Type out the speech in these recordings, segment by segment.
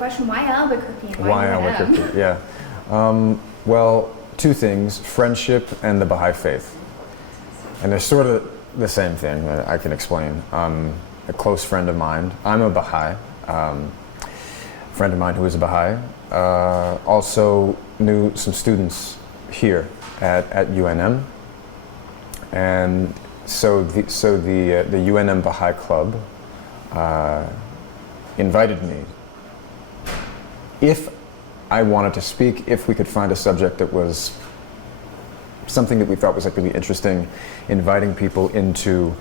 question. Why Albuquerque? And Why Albuquerque? Yeah. Well, two things: friendship and the Baha'i faith. And they're sort of the same thing. I can explain. A close friend of mine. I'm a Baha'i. Friend of mine who is a Baha'i. Also knew some students here at UNM, and so the UNM Baha'i Club invited me if I wanted to speak, if we could find a subject that was something that we thought was like really interesting, inviting people into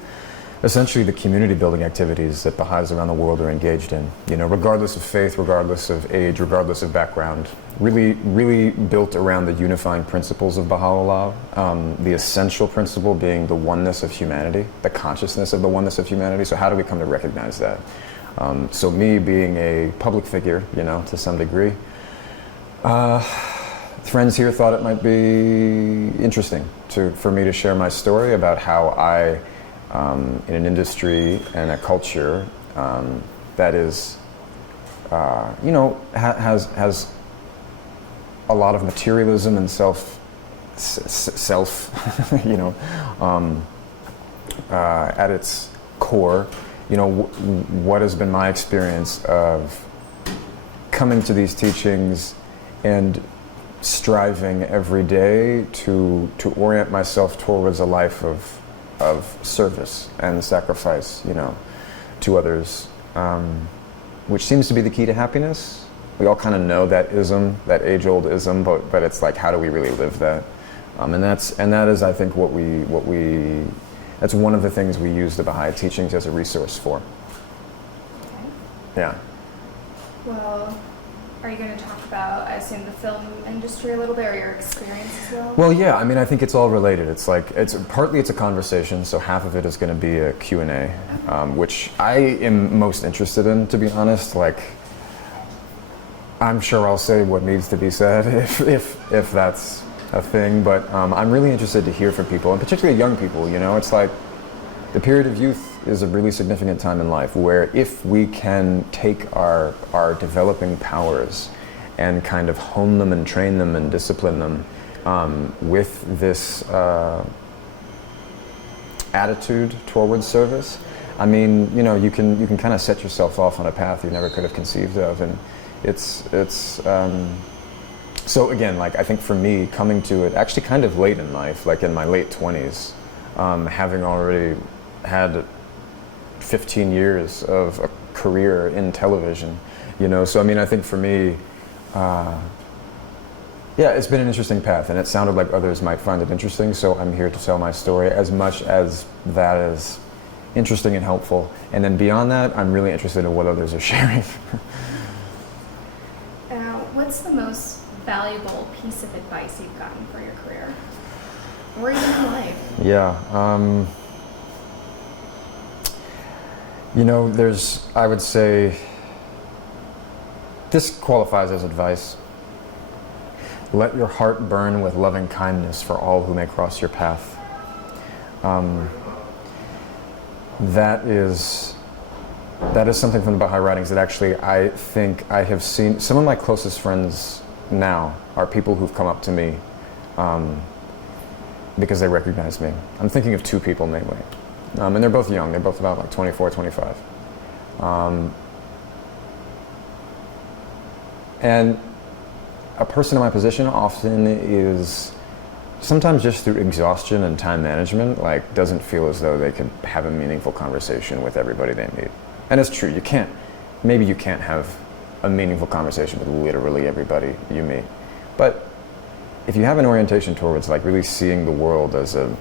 essentially the community building activities that Baha'is around the world are engaged in, you know, regardless of faith, regardless of age, regardless of background, really built around the unifying principles of Baha'u'llah, the essential principle being the oneness of humanity, the consciousness of the oneness of humanity. So how do we come to recognize that? So me being a public figure, you know, to some degree, friends here thought it might be interesting for me to share my story about how I, in an industry and a culture that is, you know, has a lot of materialism and self, you know, at its core, you know, what has been my experience of coming to these teachings and striving every day to orient myself towards a life of service and sacrifice, you know, to others, which seems to be the key to happiness. We all kind of know that ism, that age-old ism, but it's like, how do we really live that? And that is, I think, that's one of the things we use the Baha'i teachings as a resource for. Okay. Yeah. Well, are you going to talk about, I assume, the film industry a little bit, or your experience as well? Well, yeah, I mean, I think it's all related. It's like, partly it's a conversation, so half of it is going to be a Q&A, which I am most interested in, to be honest. Like, I'm sure I'll say what needs to be said if that's a thing, but I'm really interested to hear from people, and particularly young people, you know. It's like, the period of youth is a really significant time in life where if we can take our developing powers and kind of hone them and train them and discipline them with this attitude towards service, I mean, you know, you can kind of set yourself off on a path you never could have conceived of, and it's so again, like, I think for me, coming to it actually kind of late in life, like in my late 20s, having already had 15 years of a career in television, you know, so I mean, I think for me, yeah, it's been an interesting path, and it sounded like others might find it interesting, so I'm here to tell my story as much as that is interesting and helpful, and then beyond that, I'm really interested in what others are sharing. What's the most valuable piece of advice you've gotten for your career, or even in life? Yeah, you know, I would say, this qualifies as advice. Let your heart burn with loving kindness for all who may cross your path. That is something from the Baha'i writings that actually I think I have seen. Some of my closest friends now are people who've come up to me because they recognize me. I'm thinking of two people mainly. And they're both young. They're both about like 24, 25. And a person in my position often is, sometimes just through exhaustion and time management, like, doesn't feel as though they can have a meaningful conversation with everybody they meet. And it's true, maybe you can't have a meaningful conversation with literally everybody you meet. But if you have an orientation towards, like, really seeing the world as an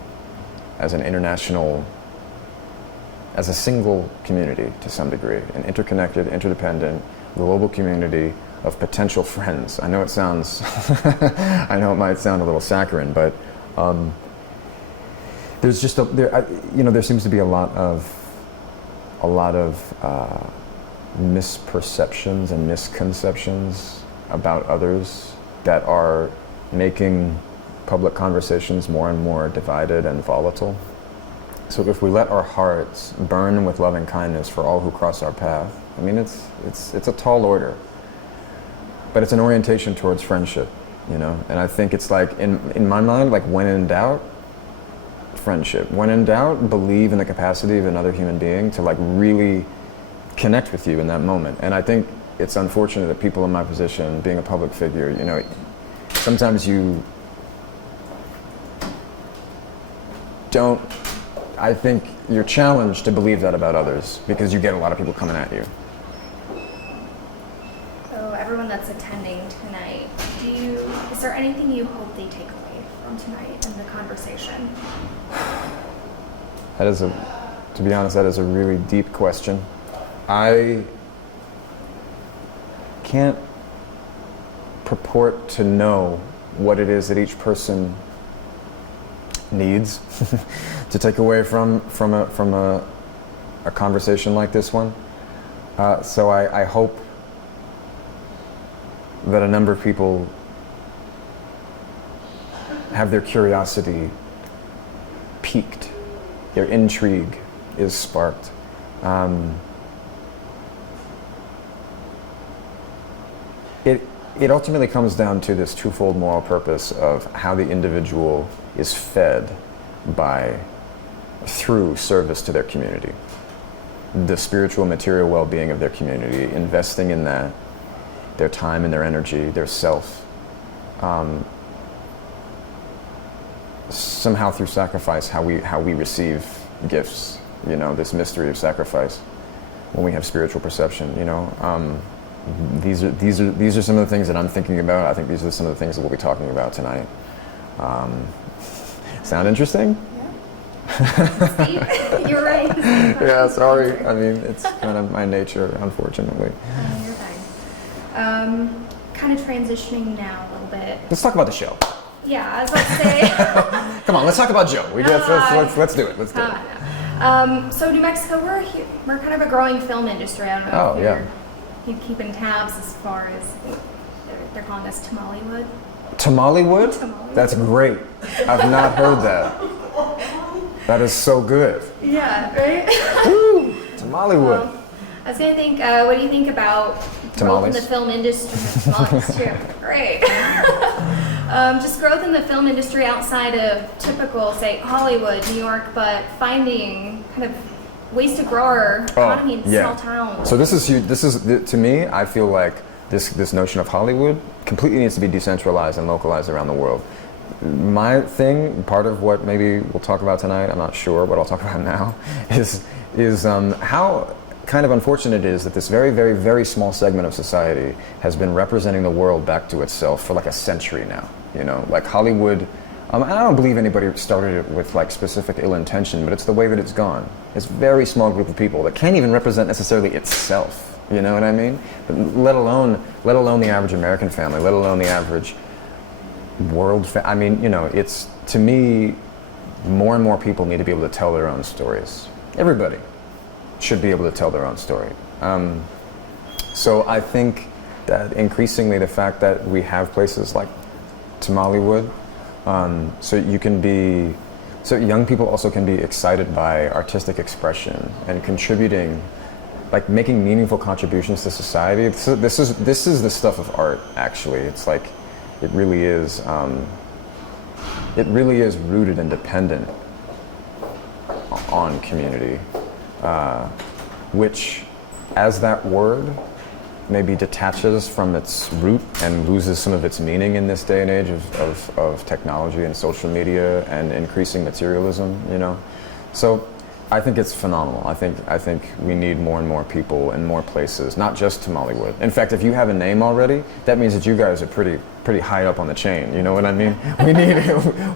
international, as a single community to some degree, an interconnected, interdependent, global community of potential friends. I know it sounds, I know it might sound a little saccharine, but there's just there seems to be a lot of misperceptions and misconceptions about others that are making public conversations more and more divided and volatile. So if we let our hearts burn with loving kindness for all who cross our path, I mean, it's a tall order. but it's an orientation towards friendship, you know. And I think it's like in my mind, like when in doubt, friendship. When in doubt, believe in the capacity of another human being to like really connect with you in that moment. And I think it's unfortunate that people in my position, being a public figure, you know, sometimes you don't, I think you're challenged to believe that about others because you get a lot of people coming at you. So everyone that's attending tonight, is there anything you hope they take away from tonight in the conversation? To be honest, that is a really deep question. I can't purport to know what it is that each person needs to take away from a conversation like this one. So I hope that a number of people have their curiosity piqued, their intrigue is sparked. It ultimately comes down to this twofold moral purpose of how the individual is fed through service to their community. The spiritual, material well-being of their community, investing in that, their time and their energy, their self, somehow through sacrifice, how we receive gifts, you know, this mystery of sacrifice when we have spiritual perception, you know. These are some of the things that I'm thinking about. I think these are some of the things that we'll be talking about tonight. Sound interesting? Yeah. Steve, you're right. Yeah, sorry. I mean, it's kind of my nature, unfortunately. You're fine. Kind of transitioning now a little bit. Let's talk about the show. Yeah, I was about to say. Come on, let's talk about Joe. Let's do it. Let's do it. So New Mexico, we're kind of a growing film industry. I don't know if you're keeping tabs as far as they're calling us Tamalewood. Tamalewood? Tamalewood? That's great. I've not heard that. That is so good. Yeah, right? Woo! Tamalewood. Well, I was going to think, what do you think about growth in the film industry? Tamales, too. Great. Just growth in the film industry outside of typical, say, Hollywood, New York, but finding kind of ways to grow our economy in small towns. So this is huge. To me, I feel like this notion of Hollywood completely needs to be decentralized and localized around the world. My thing, part of what maybe we'll talk about tonight, I'm not sure what I'll talk about now, is how kind of unfortunate it is that this very, very, very small segment of society has been representing the world back to itself for like a century now. You know, like Hollywood. And I don't believe anybody started it with like specific ill intention, but it's the way that it's gone. It's a very small group of people that can't even represent necessarily itself. You know what I mean? But let alone the average American family, let alone the average world. I mean, you know, it's, to me, more and more people need to be able to tell their own stories. Everybody should be able to tell their own story. So I think that increasingly the fact that we have places like Tamalewood, so young people also can be excited by artistic expression and contributing, like making meaningful contributions to society. So this is the stuff of art, actually. It's like, it really is rooted and dependent on community, which, as that word maybe detaches from its root and loses some of its meaning in this day and age of technology and social media and increasing materialism, you know. So I think it's phenomenal. I think we need more and more people in more places, not just Tamalewood. In fact, if you have a name already, that means that you guys are pretty high up on the chain, you know what I mean?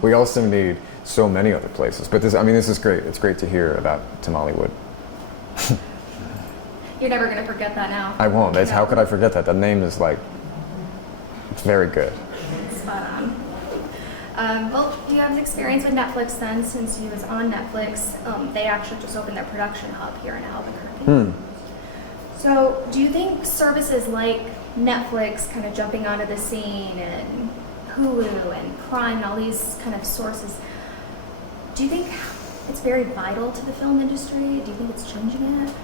We also need so many other places. But this is great. It's great to hear about Tamalewood. You're never going to forget that now. I won't. How could I forget that? That name is like, it's very good. Spot on. Well, you have experience with Netflix then, since you was on Netflix. They actually just opened their production hub here in Albuquerque. So do you think services like Netflix kind of jumping onto the scene and Hulu and Prime and all these kind of sources, do you think it's very vital to the film industry? Do you think it's changing it?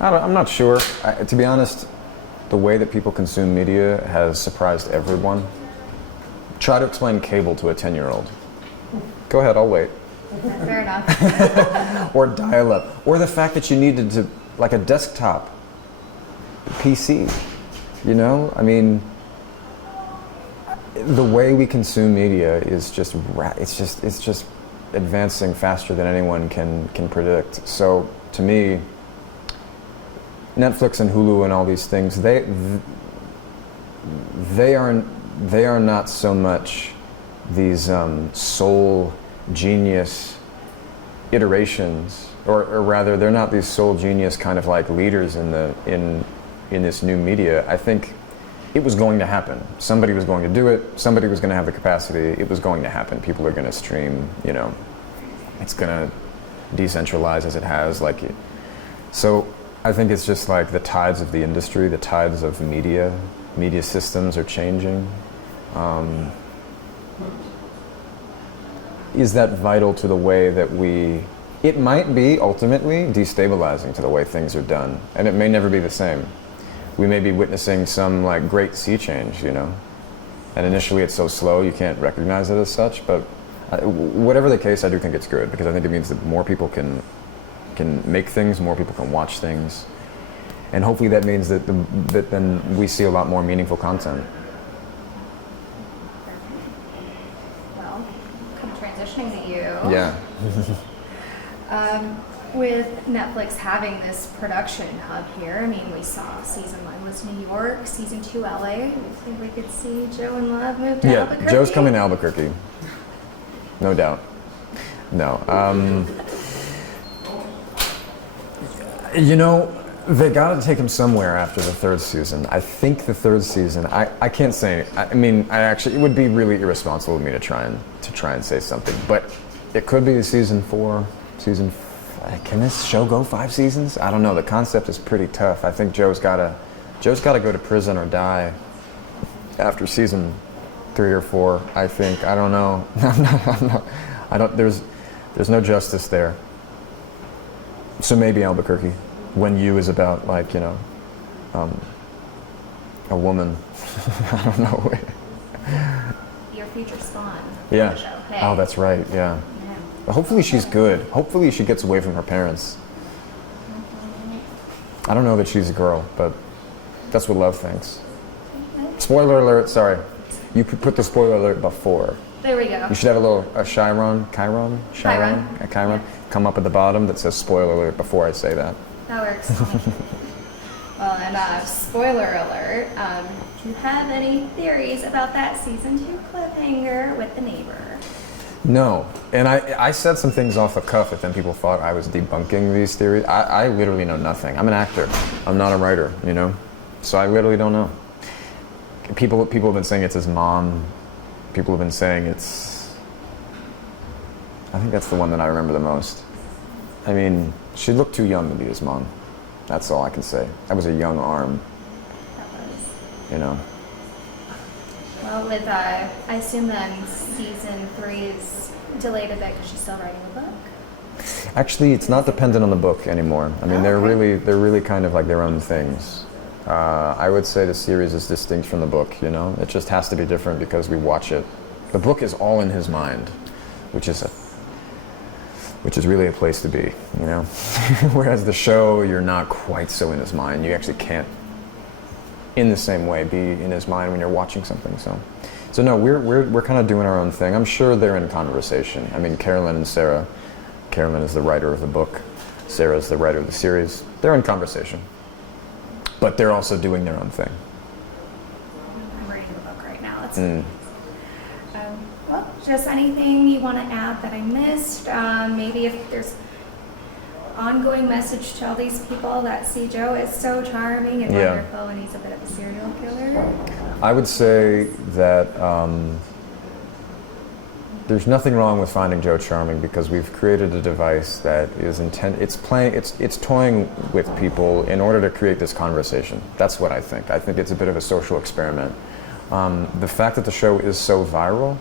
I'm not sure. To be honest, the way that people consume media has surprised everyone. Try to explain cable to a 10-year-old. Go ahead, I'll wait. Fair enough. Or dial-up. Or the fact that you needed to, like a desktop PC, you know? I mean, the way we consume media is just, it's just advancing faster than anyone can predict. So, to me, Netflix and Hulu and all these things, they are not so much these soul genius iterations, or rather, they're not these soul genius kind of like leaders in this new media. I think it was going to happen. Somebody was going to do it. Somebody was going to have the capacity. It was going to happen. People are going to stream. You know, it's going to decentralize as it has. So I think it's just like the tides of the industry, the tides of media systems are changing. Is that vital to the way that it might be ultimately destabilizing to the way things are done, and it may never be the same. We may be witnessing some like great sea change, you know, and initially it's so slow you can't recognize it as such, but whatever the case, I do think it's good, because I think it means that more people can make things, more people can watch things, and hopefully that means that then we see a lot more meaningful content. Well, transitioning to you. Yeah. With Netflix having this production hub here, I mean, we saw season 1 was New York, season 2 LA. Do you think we could see Joe and Love move to Albuquerque? Yeah, Joe's coming to Albuquerque. No doubt. No. You know, they got to take him somewhere after the 3rd season. I think the 3rd season, I can't say, it would be really irresponsible of me to try and say something, but it could be season 4, can this show go 5 seasons? I don't know. The concept is pretty tough. I think Joe's got to go to prison or die after season 3 or 4. I think. I don't know. I don't. There's no justice there. So maybe Albuquerque, when you is about like, you know, a woman. I don't know. Your future spawn. Yeah. Show. Hey. Oh, that's right. Yeah. Hopefully she's good. Hopefully she gets away from her parents. I don't know that she's a girl, but that's what Love thinks. Spoiler alert, sorry. You put the spoiler alert before. There we go. You should have a Chiron come up at the bottom that says spoiler alert before I say that. That works. Well, and spoiler alert, do you have any theories about that season 2 cliffhanger with the neighbor? No, and I said some things off the cuff that then people thought I was debunking these theories. I literally know nothing. I'm an actor. I'm not a writer, you know? So I literally don't know. People have been saying it's his mom. People have been saying I think that's the one that I remember the most. I mean, she looked too young to be his mom. That's all I can say. That was a young arm. That was. You know? Well, with, I assume then season 3 is delayed a bit because she's still writing the book? Actually, it's not dependent on the book anymore. I mean, Oh, they're okay. really kind of like their own things. I would say the series is distinct from the book, you know? It just has to be different because we watch it. The book is all in his mind, which is really a place to be, you know? Whereas the show, you're not quite so in his mind. You actually can't, in the same way, be in his mind when you're watching something, So no, we're kind of doing our own thing. I'm sure they're in conversation. I mean, Carolyn and Sarah. Carolyn is the writer of the book. Sarah is the writer of the series. They're in conversation. But they're also doing their own thing. I'm reading the book right now. It's Well, just anything you want to add that I missed? Maybe if there's ongoing message to all these people that see Joe is so charming and Yeah. wonderful, and he's a bit of a serial killer. I would say that there's nothing wrong with finding Joe charming because we've created a device that is it's toying with people in order to create this conversation. That's what I think. I think it's a bit of a social experiment. The fact that the show is so viral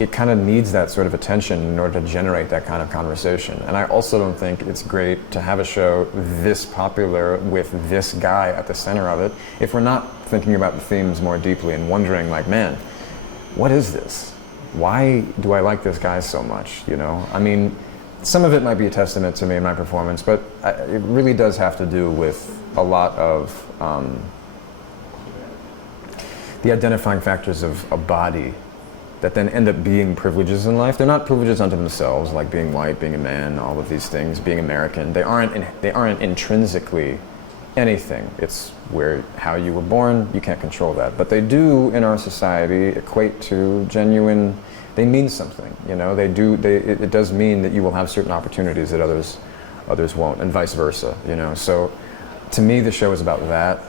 it kind of needs that sort of attention in order to generate that kind of conversation. And I also don't think it's great to have a show this popular with this guy at the center of it if we're not thinking about the themes more deeply and wondering, like, man, what is this? Why do I like this guy so much, you know? I mean, some of it might be a testament to me and my performance, but it really does have to do with a lot of the identifying factors of a body that then end up being privileges in life. They're not privileges unto themselves, like being white, being a man, all of these things, being American. They aren't intrinsically anything. It's how you were born. You can't control that, but they do in our society equate to genuine. They mean something, you know. It does mean that you will have certain opportunities that others won't, and vice versa, you know. So, to me, the show is about that,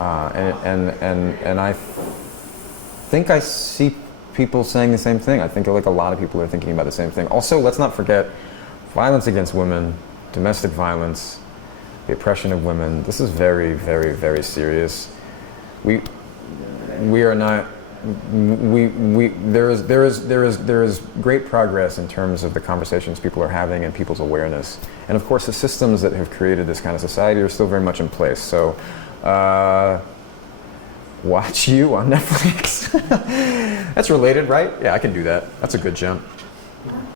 and I think I see people saying the same thing. I think like a lot of people are thinking about the same thing. Also, let's not forget violence against women, domestic violence, the oppression of women. This is very, very, very serious. We are not. There is great progress in terms of the conversations people are having and people's awareness. And of course, the systems that have created this kind of society are still very much in place. So, watch You on Netflix. That's related, right? Yeah, I can do that. That's a good jump.